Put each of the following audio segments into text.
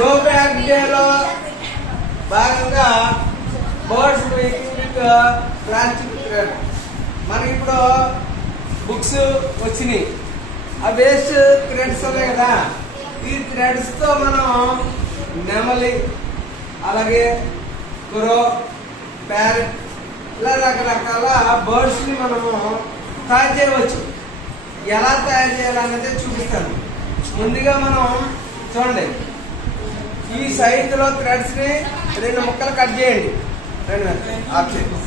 Go back డేలో భాగంగా birds making with plastic thread. మనకి ఇప్పుడు బుక్స్ వచ్చినాయి, ఆ వేస్ట్ థ్రెడ్స్ ఉన్నాయి కదా, ఈ థ్రెడ్స్ తో మనం నెమలి, అలాగే గురో, ప్యారెట్ ఇలా రకరకాల బర్డ్స్ ని మనము తయారు చేయవచ్చు. ఎలా తయారు చేయాలనేది చూపిస్తాను. ముందుగా మనం చూడండి, ఈ సైజులో థ్రెడ్స్ ని 2 ముక్కలు కట్ చేయండి. 2 ఆఫ్ చేయండి.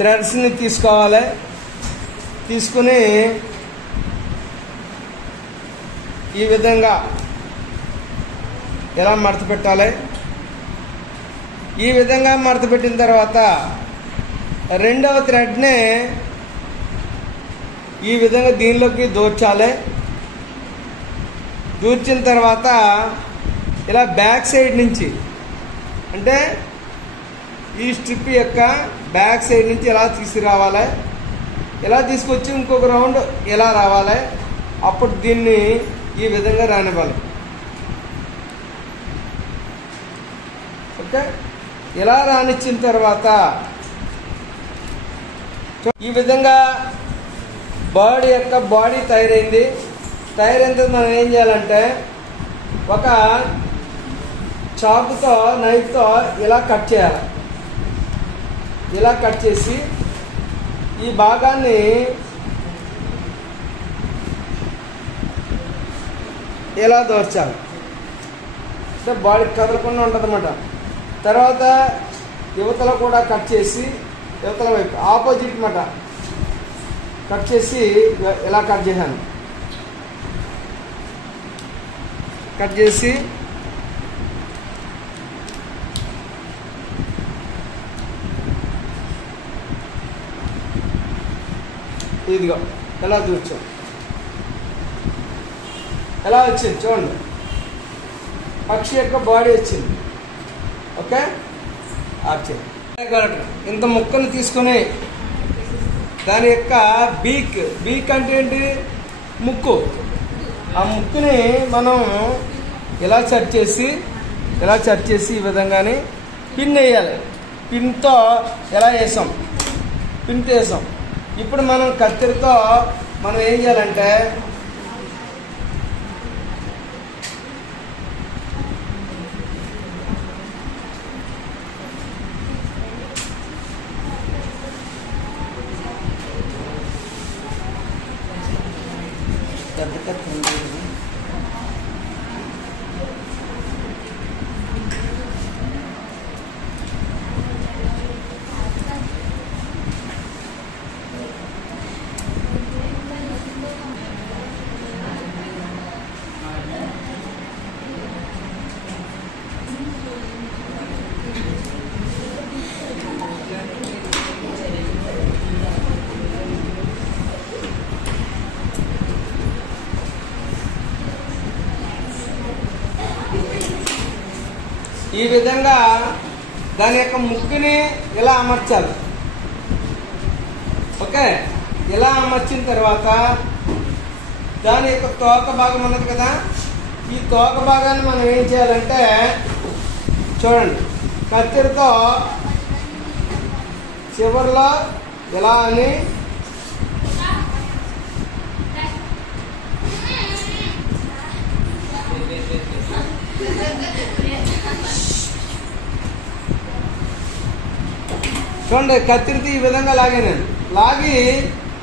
థ్రెడ్స్ ని తీసుకోవాలి. తీసుకుని ఈ విధంగా ఎలా మడత పెట్టాలి. ఈ విధంగా మడత పెట్టిన తర్వాత రెండవ థ్రెడ్ని ఈ విధంగా దీనిలోకి దూర్చాలి. దూర్చిన తర్వాత ఇలా బ్యాక్ సైడ్ నుంచి, అంటే ఈ స్ట్రిప్ యొక్క బ్యాక్ సైడ్ నుంచి ఇలా తీసుకురావాలి. ఇలా తీసుకొచ్చి ఇంకొక రౌండ్ ఇలా రావాలి. అప్పుడు దీన్ని ఈ విధంగా రానివ్వాలి. ఓకే, ఇలా రానిచ్చిన తర్వాత ఈ విధంగా బాడీ యొక్క బాడీ తయారైంది. తయారైన తర్వాత మనం ఏం చేయాలంటే ఒక చాకుతో, నైఫ్తో ఇలా కట్ చేయాలి. ఇలా కట్ చేసి ఈ భాగాన్ని ఇలా దోర్చాలి. అంటే బాడీ కదలకుండా ఉంటుందన్నమాట. తర్వాత యువతల కూడా కట్ చేసి, యువతల వైపు ఆపోజిట్ అన్నమాట కట్ చేసి ఇలా కట్ చేశాను. కట్ చేసి ఇదిగో ఎలా దూర్చాం, ఎలా వచ్చింది చూడండి. పక్షి యొక్క బాడీ వచ్చింది. ఓకే, ఇంత ముక్కను తీసుకొని దాని యొక్క బీక్ అంటే ఏంటి, ముక్కు. ఆ ముక్కుని మనం ఇలా సెట్ చేసి ఈ విధంగానే పిన్ వేయాలి. పిన్తో ఎలా వేసాం, పిన్తో వేసాం. ఇప్పుడు మనం కత్తెరతో మనం ఏం చేయాలంటే ఈ విధంగా దాని యొక్క ముక్కుని ఇలా అమర్చాలి. ఓకే, ఇలా అమర్చిన తర్వాత దాని యొక్క తోక భాగం ఉన్నది కదా, ఈ తోక భాగాన్ని మనం ఏం చేయాలంటే చూడండి, కత్తెరతో చివర్లో ఇలా అని చూడండి, కత్తిరితో ఈ విధంగా లాగాను. లాగి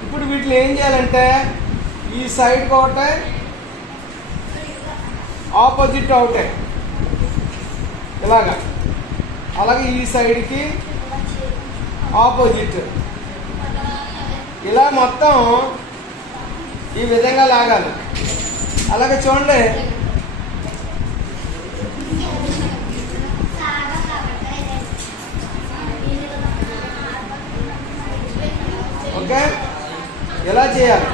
ఇప్పుడు వీటిని ఏం చేయాలంటే ఈ సైడ్కి ఒకటే, ఆపోజిట్ ఒకటే ఇలాగా, అలాగే ఈ సైడ్కి ఆపోజిట్ ఇలా మొత్తం ఈ విధంగా లాగాలి. అలాగే చూడండి, ఓకే, ఎలా చేయాలి.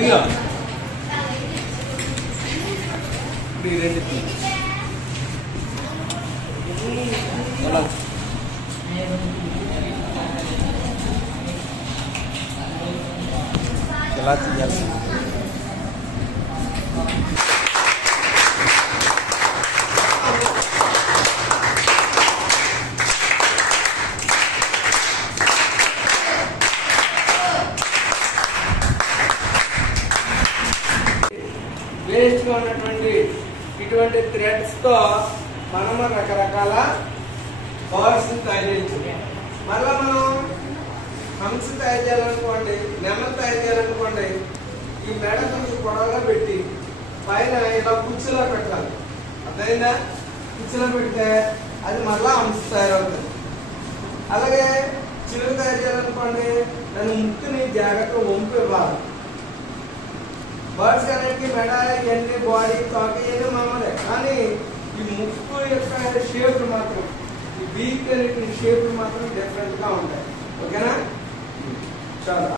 ఇదిగో ఇప్పుడు ఈ రెండు ఎలా ఎలా చేయాలి వేస్ట్ గా ఉన్నటువంటి ఇటువంటి థ్రెడ్స్ తో మనము రకరకాల బర్డ్స్ తయారు చేయొచ్చు. మళ్ళా మనం హంస తయారు చేయాలనుకోండి, నెమలు తయారు చేయాలనుకోండి, ఈ మెడ కొంచెం పొడవుగా పెట్టి పైన ఇలా కుర్చీలో పెట్టాలి. అర్థమైందా? కుర్చీలో పెడితే అది మళ్ళా హంస తయారవుతుంది. అలాగే చిలుక తయారు చేయాలనుకోండి, దాని ముక్కుని జాగ్రత్తగా వంపు ఇవ్వాలి. బర్డ్స్ అన్నిటికీ మెడ ఇవన్నీ బాడీ తోక ఇవన్నీ మామూలే, కానీ ఈ ముక్కు యొక్క షేప్ మాత్రం, ఈ బీక్ అనేటువంటి షేప్ మాత్రం డిఫరెంట్ గా ఉంటాయి. ఓకేనా? చాలా